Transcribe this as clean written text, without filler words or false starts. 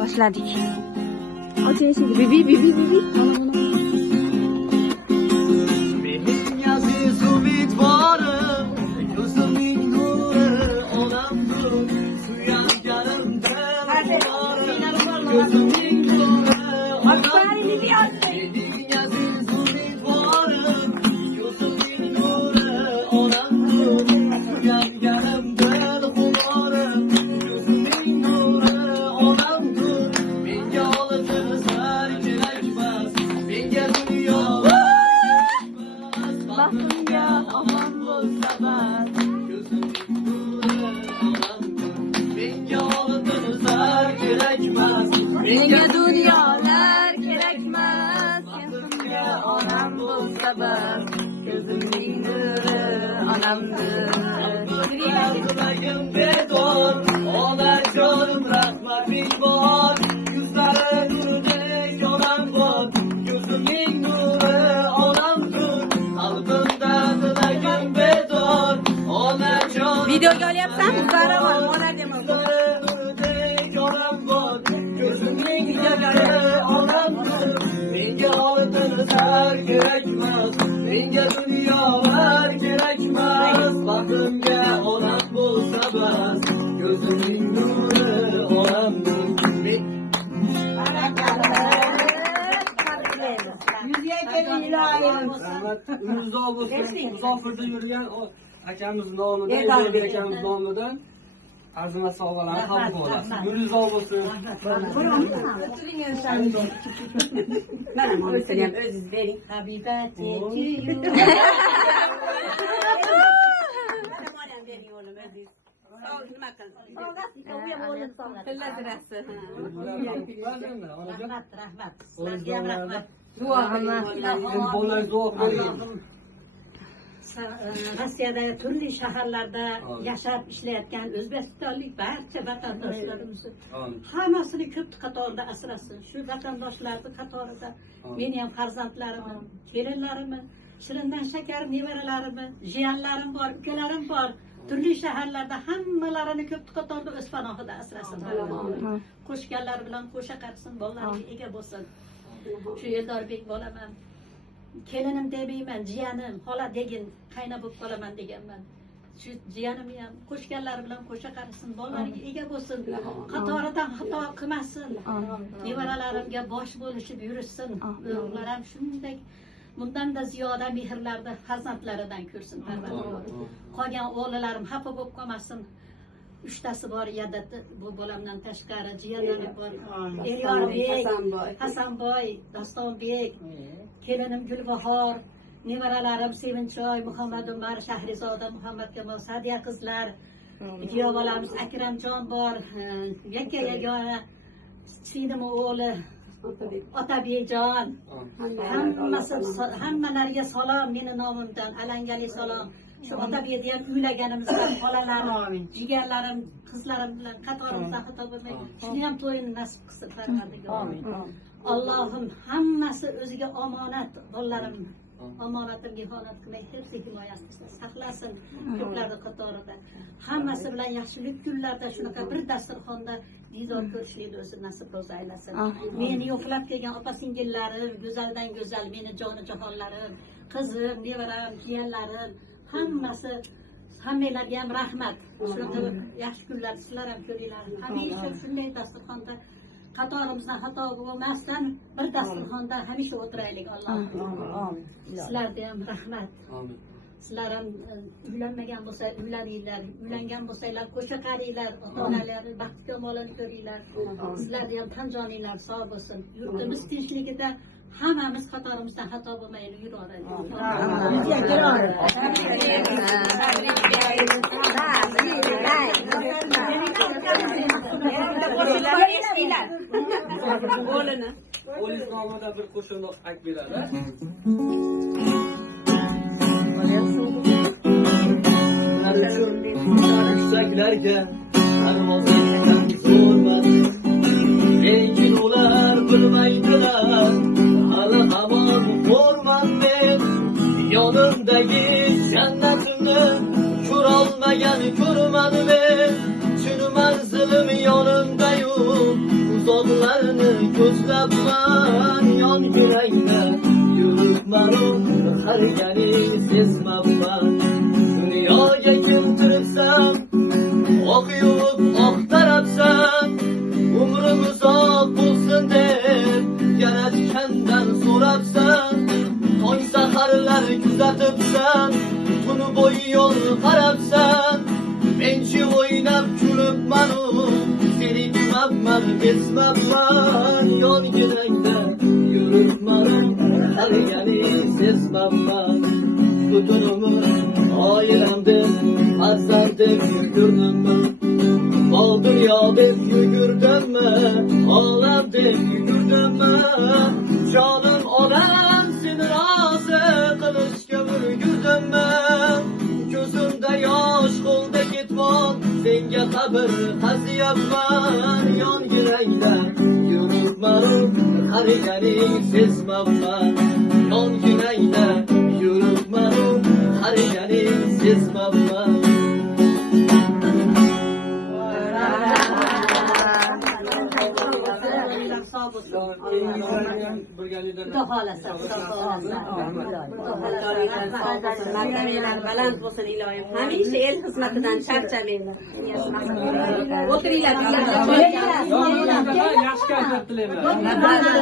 Başladık. Açın şimdi. Bibi. Benim yazı suvit varım, gözümün nuru olamdır. Suya yanımda varım, gözümün nuru olamdır. Benim yazı suvit varım, gözümün nuru olamdır. Suya yanımda varım, gözümün nuru olamdır. Ben yalnız her gerekmez, ben geliyorum. Baktım ya aman bozamaz. Benge dünyalar gerekmez. Gözümde anam bozamaz. Gözümün nuru anamdır. Ona canım rahmetin var. Yüzlere nurudek olan var. Gözümün nuru anamdır. Altında dudağım bedor. Ona canım Video gölyapsan karavan ona demem. yüzlere nurudek olan var. Gözümün nuru anamdır. Bence altını terk gerekmez. Bence dünyalar gerekmez. Baktım ya olan bulsa ben. Gözümün nuru anamdır. Yüzüye gelin ilahim. Rahmet önünüzde olmasın. Musafirde yürüyen o akamızın namıdan, Evet, İbrahim abi. akamızın namıdan azimet sağlarına Rahmet, kabul olasın. rahmet. Önünüzde olmasın. Ben örtüleyim, öz verin. Habibati Rossiyada turli shaharlarda yashab ishlayotgan o'zbekistonlik barcha vatandoshlarimizni hammasini ko'p qatorda asrasin. Shu vatandoshlarni qatorida meni ham farzandlarimni, kelinlarimni, shirindan shakar nevaralarimni, jiyanlarim bor, ukalarim bor. Turli shaharlarda hammalarini ko'p qatorda o'z panohida asrasin. Qo'shganlar bilan qo'sha qarsin, bolalarga ega bo'lsin. Shu Eldorbek bolaman. Kelinim demayman, jiyanim, xola degin, qayna bo'lib qolaman deganman. Shu jiyanimni ham qo'shganlar bilan qo'sha qarsin, bolalariga ega bo'lsin, qatoridan xato qilmasin. Nevaralarimga bosh bo'lishib yurishsin. Ular ham shunday bundan-da ziyoda mehrlarni farzandlaridan ko'rsin. Qolgan o'g'lilarim xafa bo'lib qolmasin. 3tasi bor yerda, bu bolamdan tashqari jiyanlarim bor. Elyorbek, Hasanboy, Dostonbek, kelinim Gulbahor, nevaralarim Sevinchoy, Muhammad Umar, Shahrizoda, Muhammad Kamol, Sadiya qizlar, kuyovalarimiz Akramjon bor, yakka yagona Chinim o'g'li Otabekjon. Hammalariga salom meni nomimdan, alangali salom. Shu Otabekni ham uylaganimizdan xolalarim, jigarlarim, qizlarim bilan qatorimizdan xato bo'lmay, shuni ham to'yini nasib qilsin Parvardigor. Allohim hammasi o'ziga omonat, bolalarim omonatimga xiyonat qilmay, hifzi himoya qilsin, saqlasin ko'plarning qatorida. Hammasi bilan yaxshilik kunlarda shunaqa bir dasturxonda dizor ko'rishlikni o'zi nasib ro'za aylasin. Meni yo'qlab kelgan opa-singillarim, go'zaldan go'zal meni joni jahonlarim, qizim, nevaram, jiyanlarim, hammasi hammalarga ham rahmat. Shunaqa yaxshi kunlar sizlar ham ko'ringlar. Hamisha shunday dasturxonda qatorimizdan xato bo'lmasdan bir dasturxonda hamisha o'tiraylik Alloh. Sizlarga ham rahmat. Amin. Sizlar ham uylanmagan bo'lsa uylaninglar, uylangan bo'lsanglar qo'sha qaranglar, ota-onalar baxt kamolini ko'ringlar. Sizlarga ham tan joninglar sog' bo'lsin. Yurtimiz tinchligida hammamiz qatorimizdan xato bo'lmaylik, yuraylik. O'liz nomida bir qo'shiqni aytib beradi. Yuksaklarga parvozdan zo'rman. Lekin ular bilmaydilar. Hali hamon ko'rman men yonimdagi jannatimni ko'rolmagan ko'rman men. Shuni manzilim yonimda-yu dog'larni ko'zlabman, yon yuragida yuribman, qarigani sezmabman. Dunyoga keltirsam oq yuvib oq tarabsan, umrim uzoq bo'lsin deb yaratgandan so'rabsan. Tong saharlar kuzatibsan, kun bo'yi yo'l qarabsan. Menchi o'ynab kulibman-u, seni kutmabman, kesmabman. Yongirangda yuribman, qarigani sezmabman. Butun umr oilamdek, farzandim yugurdimmi? Bol dunyo deb yugurdimmi? Olam deb yugurdimmi? Jonim onam seni rozi qilishga ulgurdimmi? Ko'zimda yosh, qo'lda ketmon, senga qabr qazyapman. Yongirangda yuribman, qarigani sezmabman. Yongirangda yuribman, qarigani sezmabman. Xudo xohlasa, Xudo xohlasa. Martabalar baland bo'lsin iloyim. Hamisha el xizmatidan charchamanglar. O'tiringlar. Yaxshi kayfiyat tilayman. O'tiringlar.